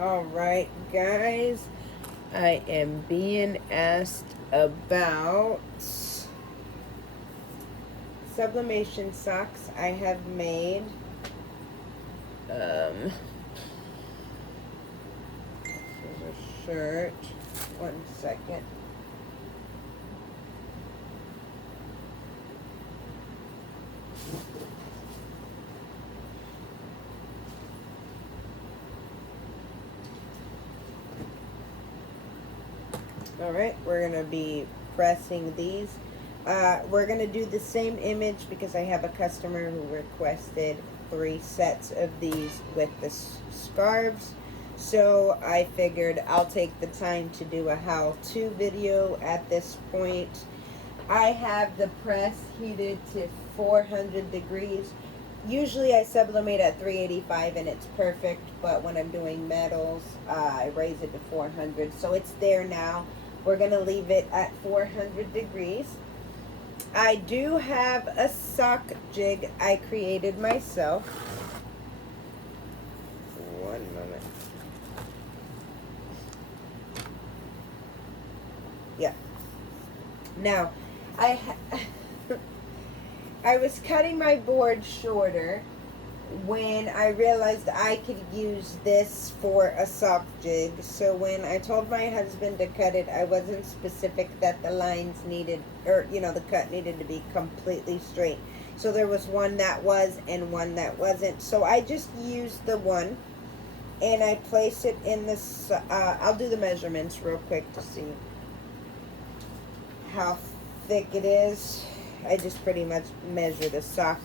Alright, guys, I am being asked about sublimation socks I have made. This is a shirt. 1 second. Alright, we're going to be pressing these. We're going to do the same image because I have a customer who requested 3 sets of these with the scarves. So I figured I'll take the time to do a how-to video at this point. I have the press heated to 400 degrees. Usually I sublimate at 385 and it's perfect, but when I'm doing metals, I raise it to 400. So it's there now. We're going to leave it at 400 degrees. I do have a sock jig I created myself. One moment. Yeah. Now, I was cutting my board shorter when I realized I could use this for a sock jig. So when I told my husband to cut it, I wasn't specific that the lines needed, or the cut needed to be completely straight. So there was one that was and one that wasn't. So I just used the one and I place it in this, I'll do the measurements real quick to see how thick it is. I just pretty much measured a sock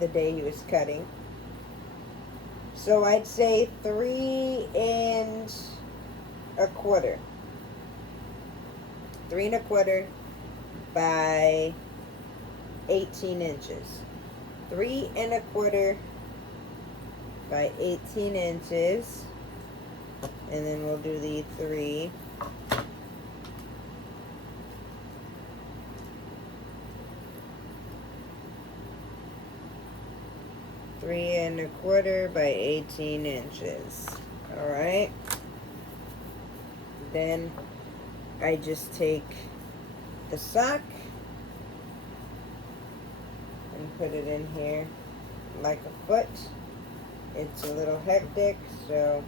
the day he was cutting. So I'd say 3 1/4. 3 1/4 by 18 inches. 3 1/4 by 18 inches. And then we'll do the 3. Three and a quarter by 18 inches. Alright. Then I just take the sock and put it in here like a foot. It's a little hectic, so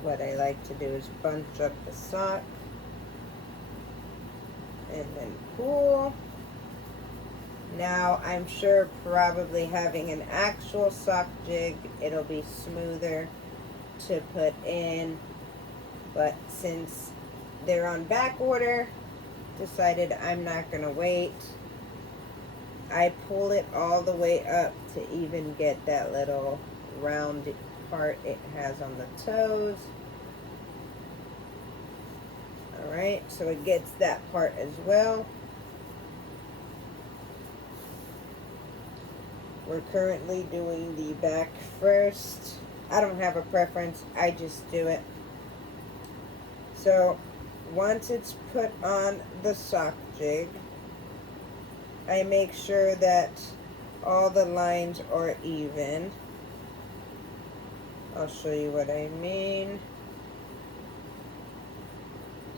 what I like to do is bunch up the sock and then pull. Now, I'm sure probably having an actual sock jig, it'll be smoother to put in. But since they're on back order, decided I'm not going to wait. I pull it all the way up to even get that little round part it has on the toes. Alright, so it gets that part as well. We're currently doing the back first. I don't have a preference, I just do it. So once it's put on the sock jig, I make sure that all the lines are even. I'll show you what I mean.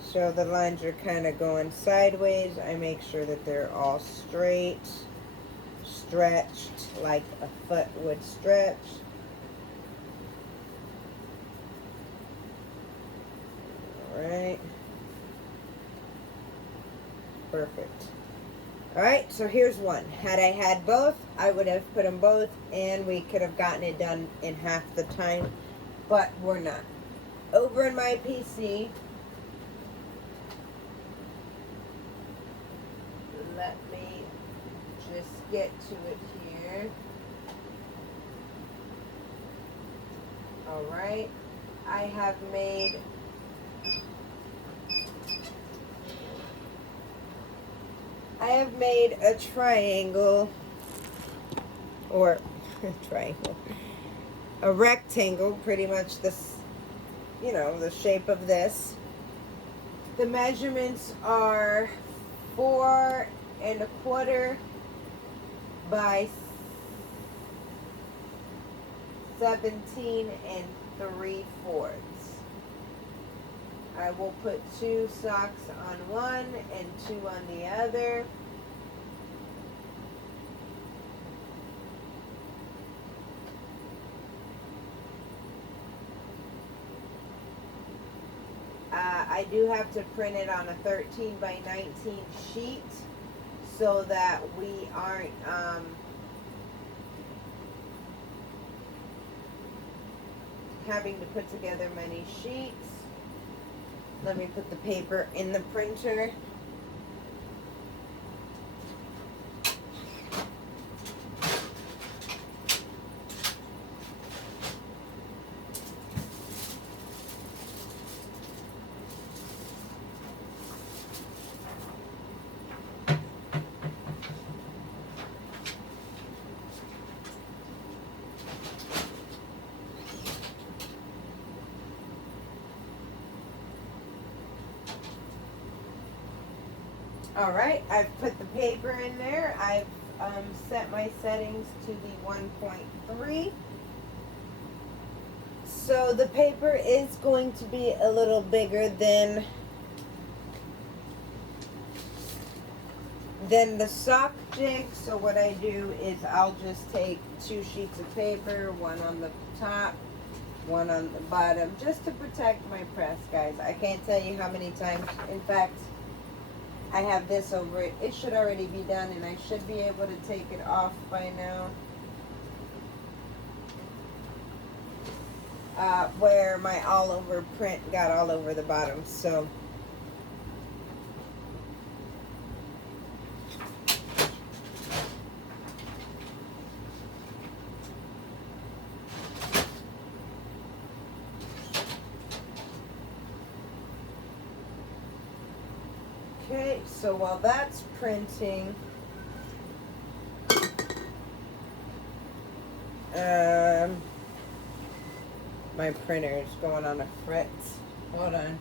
So the lines are kind of going sideways. I make sure that they're all straight, stretched like a foot would stretch. Alright. Perfect. Alright, so here's one. Had I had both, I would have put them both and we could have gotten it done in half the time, but we're not. Over in my PC, let me just get to it here. Alright, I have made a triangle, or triangle, a rectangle, pretty much this, the shape of this. The measurements are 4 1/4 by 17 3/4. I will put 2 socks on one and 2 on the other. I do have to print it on a 13 by 19 sheet so that we aren't having to put together many sheets. Let me put the paper in the printer. Alright, I've put the paper in there. I've set my settings to the 1.3. So the paper is going to be a little bigger than the sock jig. So what I do is I'll just take 2 sheets of paper, one on the top, one on the bottom, just to protect my press, guys. I can't tell you how many times, in fact, I have this over it. It should already be done, and I should be able to take it off by now. Where my all over print got all over the bottom. So okay, so while that's printing, my printer is going on a fritz. Hold on.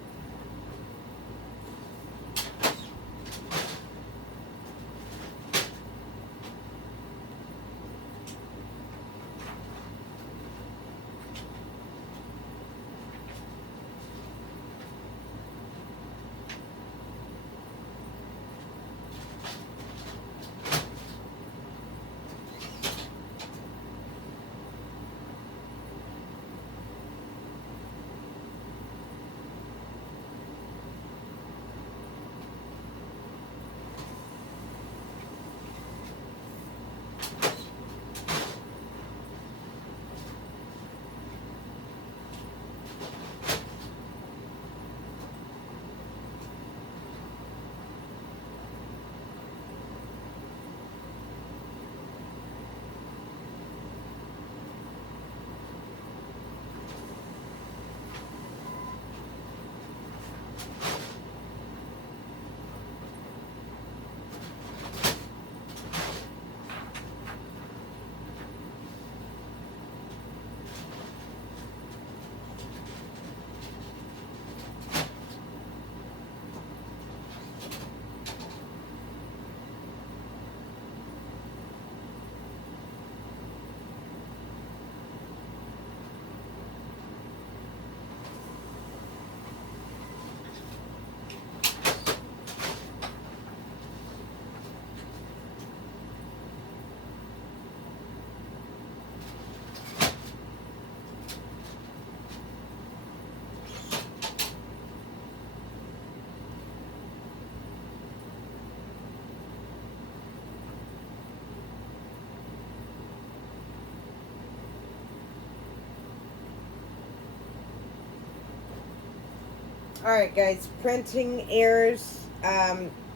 Alright guys, printing errors.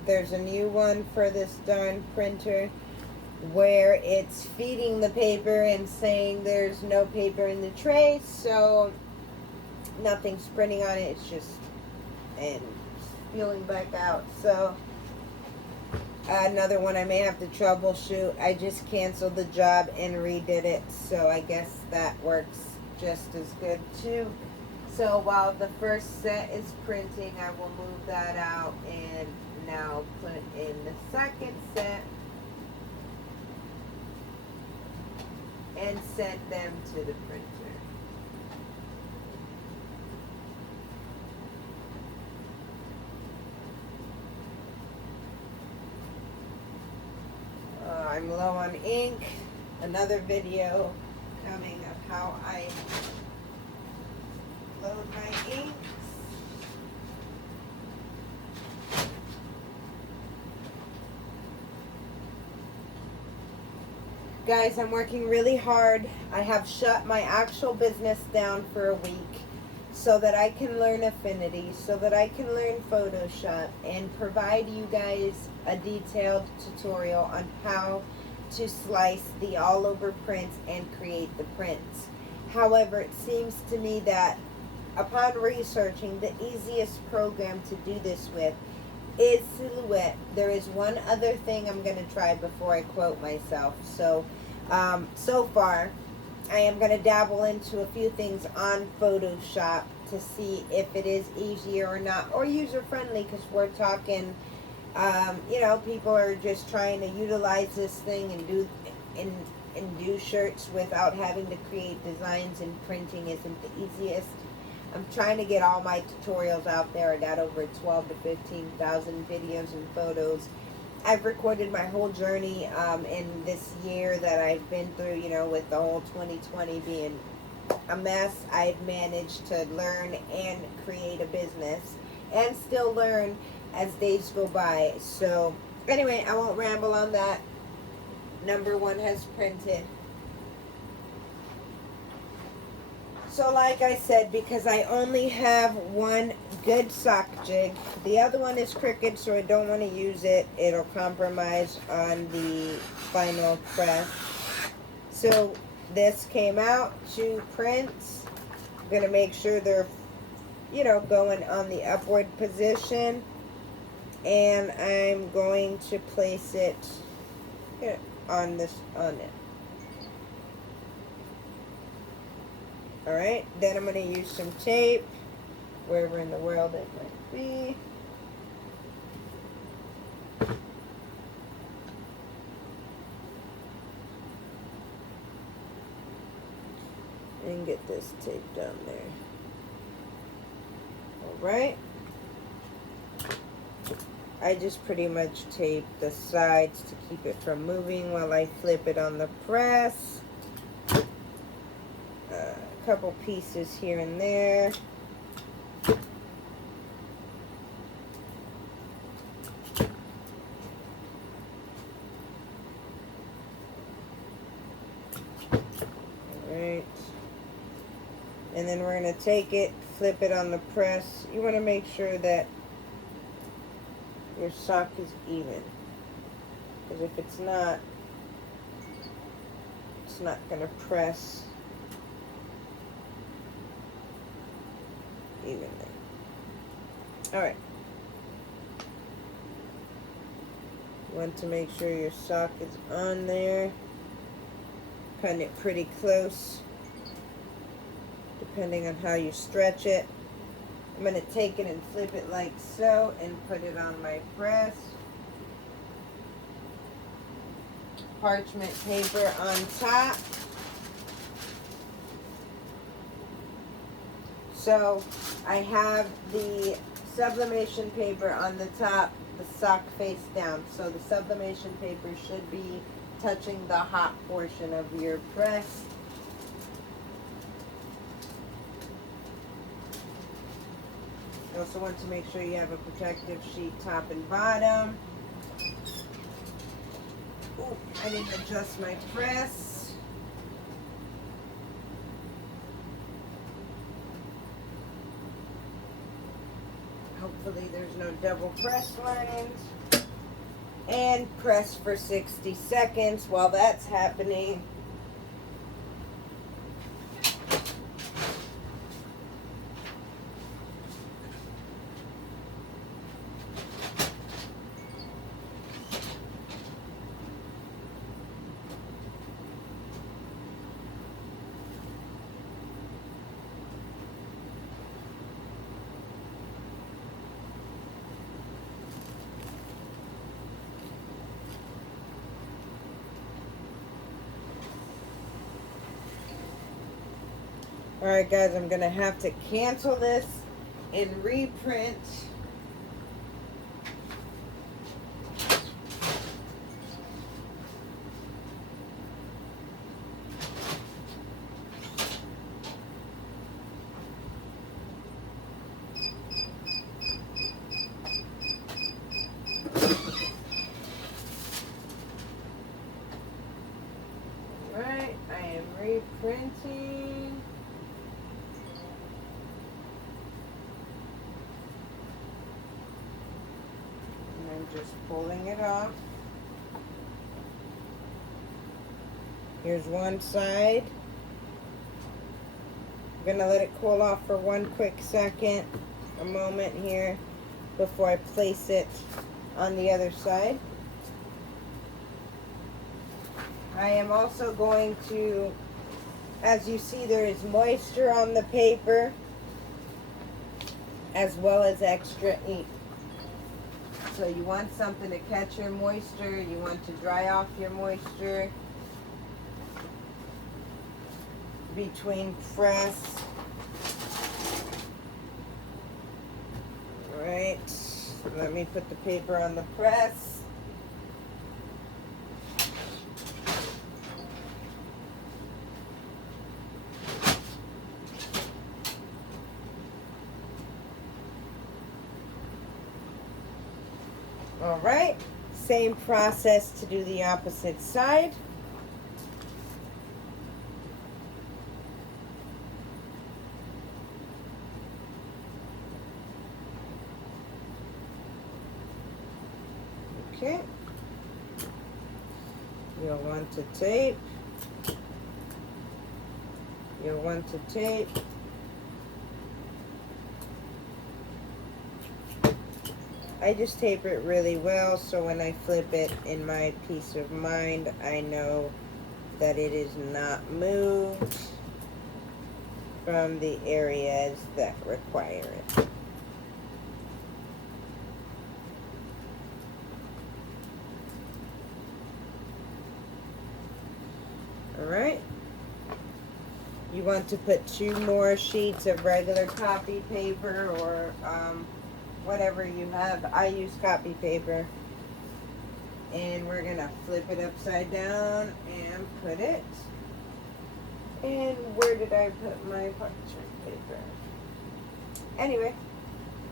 There's a new one for this darn printer where it's feeding the paper and saying there's no paper in the tray, so nothing's printing on it. It's just and spilling back out. So another one I may have to troubleshoot. I just canceled the job and redid it, so I guess that works just as good too. So while the first set is printing, I will move that out and now put in the second set. and send them to the printer. I'm low on ink. Another video coming of how I load my ink. Guys, I'm working really hard. I have shut my actual business down for a week so that I can learn Affinity, so that I can learn Photoshop and provide you guys a detailed tutorial on how to slice the all over prints and create the prints. However, it seems to me that upon researching, the easiest program to do this with is Silhouette. There is one other thing I'm going to try before I quote myself. So far, I am going to dabble into a few things on Photoshop to see if it is easier or not, or user-friendly, because we're talking, people are just trying to utilize this thing and do shirts without having to create designs, and printing isn't the easiest. I'm trying to get all my tutorials out there. I got over 12 to 15,000 videos and photos. I've recorded my whole journey in this year that I've been through, with the whole 2020 being a mess. I've managed to learn and create a business and still learn as days go by. So anyway, I won't ramble on that. Number one has printed. So like I said, because I only have one good sock jig, the other one is crooked, so I don't want to use it. It'll compromise on the final press. So this came out, 2 prints. I'm going to make sure they're, going on the upward position. And I'm going to place it on it. Alright, then I'm going to use some tape, wherever in the world it might be. And get this tape down there. Alright. I just pretty much tape the sides to keep it from moving while I flip it on the press. Couple pieces here and there. Alright. And then we're going to take it, flip it on the press. You want to make sure that your sock is even. Because if it's not going to press evenly. Alright. You want to make sure your sock is on there. Cutting it pretty close, depending on how you stretch it. I'm going to take it and flip it like so and put it on my press. Parchment paper on top. So I have the sublimation paper on the top, the sock face down. So the sublimation paper should be touching the hot portion of your press. You also want to make sure you have a protective sheet top and bottom. Ooh, I didn't adjust my press. Hopefully there's no double press lines. And press for 60 seconds while that's happening. Alright guys, I'm gonna have to cancel this and reprint. Alright, I am reprinting. And I'm just pulling it off. Here's one side. I'm gonna let it cool off for one quick second, a moment here, before I place it on the other side. I am also going to, as you see, there is moisture on the paper as well as extra ink. So you want something to catch your moisture, you want to dry off your moisture between press. Alright, let me put the paper on the press. Alright, same process to do the opposite side. Okay. You'll want to tape. You'll want to tape. I just tape it really well so when I flip it, in my peace of mind, I know that it is not moved from the areas that require it. Alright. You want to put 2 more sheets of regular copy paper or whatever you have. I use copy paper. And we're going to flip it upside down and put it. And where did I put my parchment paper? Anyway,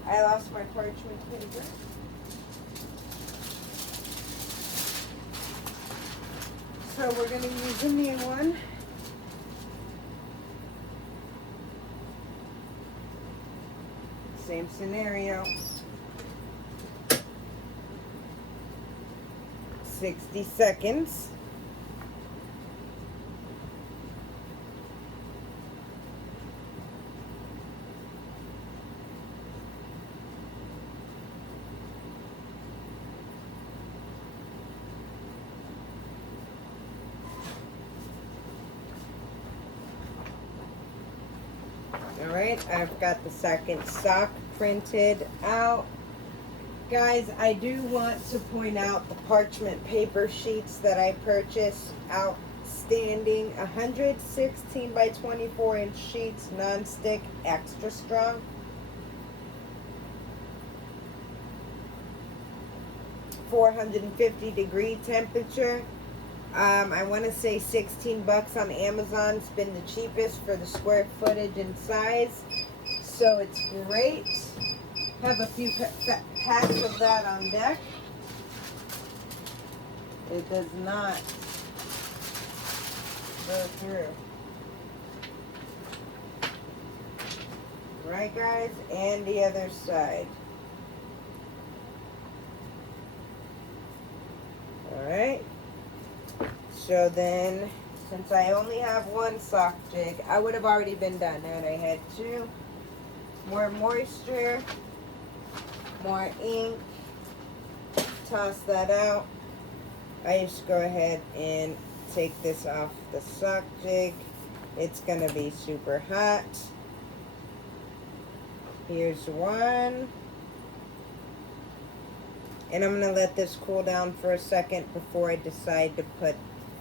I lost my parchment paper. So we're going to use a new one. Same scenario. 60 seconds. Alright, I've got the second sock printed out. Guys, I do want to point out the parchment paper sheets that I purchased. Outstanding. 116 by 24 inch sheets, non-stick, extra strong. $450 temperature. I want to say 16 bucks on Amazon. It's been the cheapest for the square footage and size. So it's great. Have a few packs of that on deck. It does not go through. Right, guys? And the other side. Alright. So then, since I only have one sock jig, I would have already been done had I had 2. More moisture, more ink, toss that out. I just go ahead and take this off the sock jig. It's gonna be super hot. Here's one. And I'm gonna let this cool down for a second before I decide to put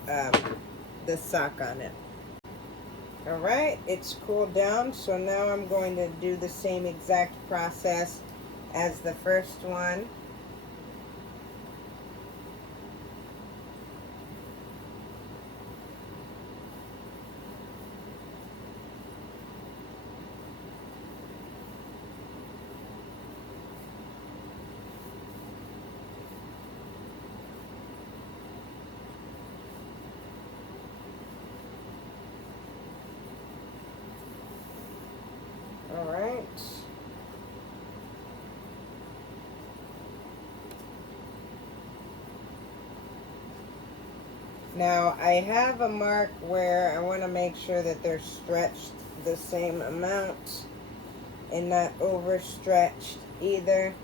the sock on it. Alright, it's cooled down, so now I'm going to do the same exact process as the first one. Alright. Now I have a mark where I want to make sure that they're stretched the same amount and not overstretched either.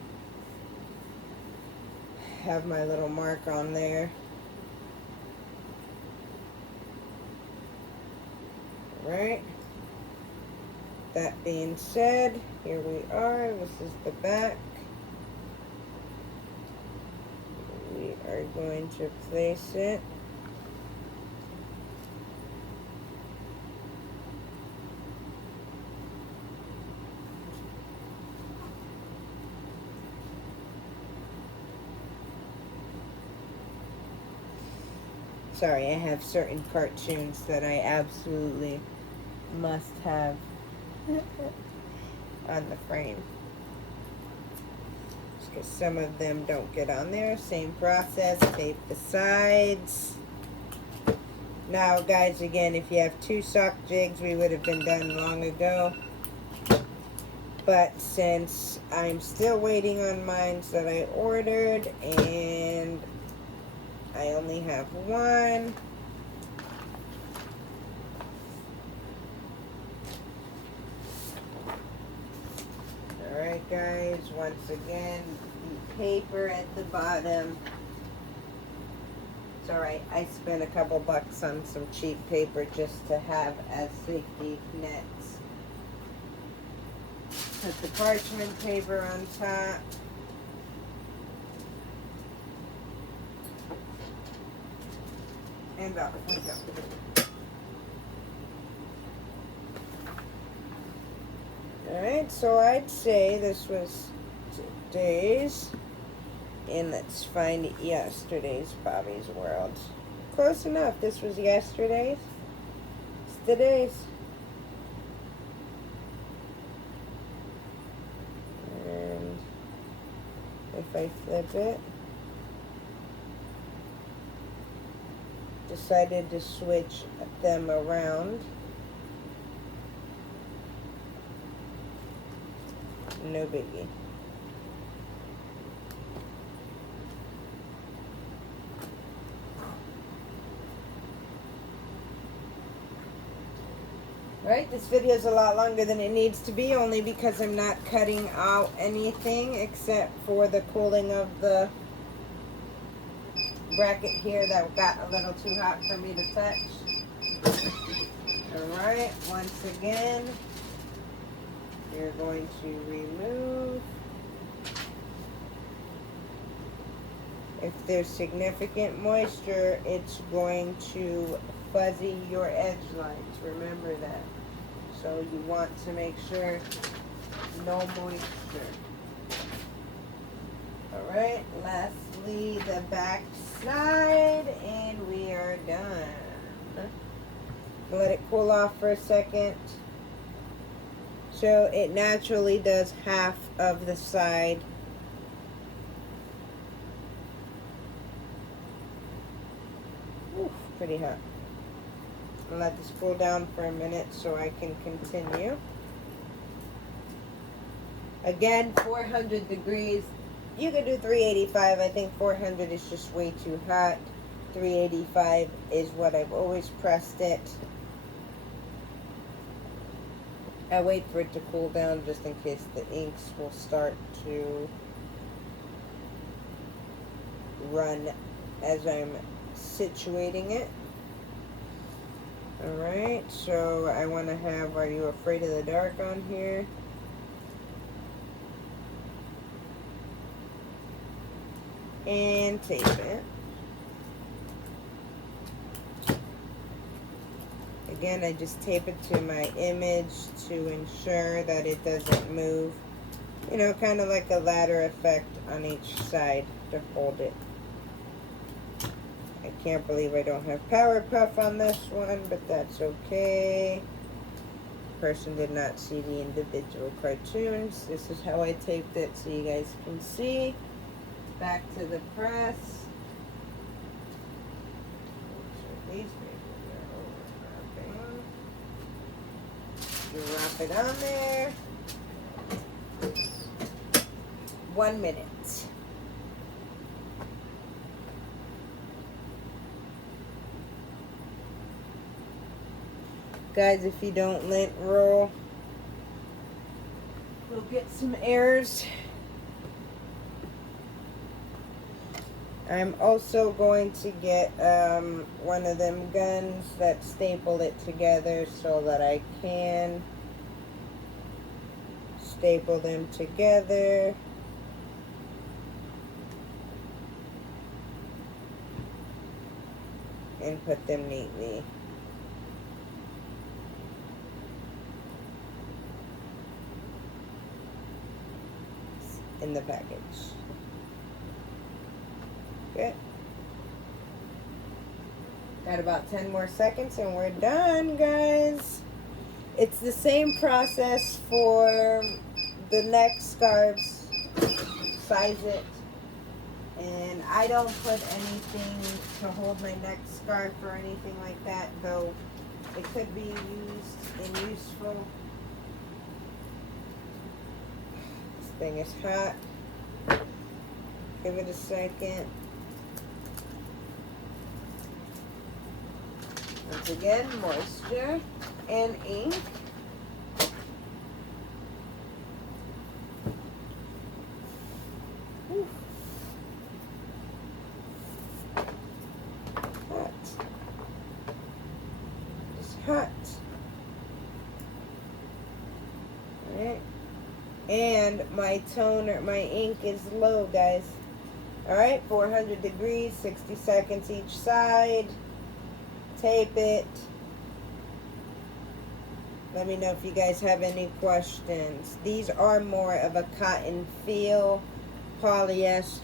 Have my little mark on there. Right. That being said, here we are. This is the back. We are going to place it. Sorry, I have certain cartoons that I absolutely must have on the frame. Just because some of them don't get on there. Same process, tape the sides. Now guys, again, if you have 2 sock jigs, we would have been done long ago. But since I'm still waiting on mine that I ordered and I only have one, alright guys, once again, the paper at the bottom. It's alright, I spent a couple bucks on some cheap paper just to have as safety nets. Put the parchment paper on top. And off we go. Alright, so I'd say this was today's. And let's find yesterday's Bobby's World. Close enough. This was yesterday's. It's today's. And if I flip it, decided to switch them around. No biggie. Right, this video is a lot longer than it needs to be, only because I'm not cutting out anything except for the cooling of the bracket here that got a little too hot for me to touch. Alright, once again, you're going to remove. If there's significant moisture, it's going to fuzzy your edge lines. Remember that. So you want to make sure no moisture. Alright, lastly the back side, and we are done. Let it cool off for a second. So it naturally does half of the side. Oof, pretty hot. I'll let this cool down for a minute so I can continue. Again, 400 degrees. You could do 385. I think 400 is just way too hot. 385 is what I've always pressed it. I wait for it to cool down just in case the inks will start to run as I'm situating it. Alright, so I want to have Are You Afraid of the Dark on here. And tape it. again, I just tape it to my image to ensure that it doesn't move. You know, kind of like a ladder effect on each side to hold it. I can't believe I don't have Power Puff on this one, but that's okay. Person did not see the individual cartoons. This is how I taped it so you guys can see. Back to the press. These papers are overlapping. Drop it on there. 1 minute. Guys, if you don't lint roll, we'll get some errors. I'm also going to get one of them guns that staple it together so that I can staple them together. And put them neatly. In the package. Good. Got about 10 more seconds and we're done, guys. It's the same process for the neck scarves. Size it. And I don't put anything to hold my neck scarf or anything like that, though it could be used and useful. This thing is hot. Give it a second. Once again, moisture and ink. Whew. Hot. It's hot. Alright. And my toner, my ink is low, guys. Alright, 400 degrees, 60 seconds each side. Tape it. Let me know if you guys have any questions. These are more of a cotton feel, polyester.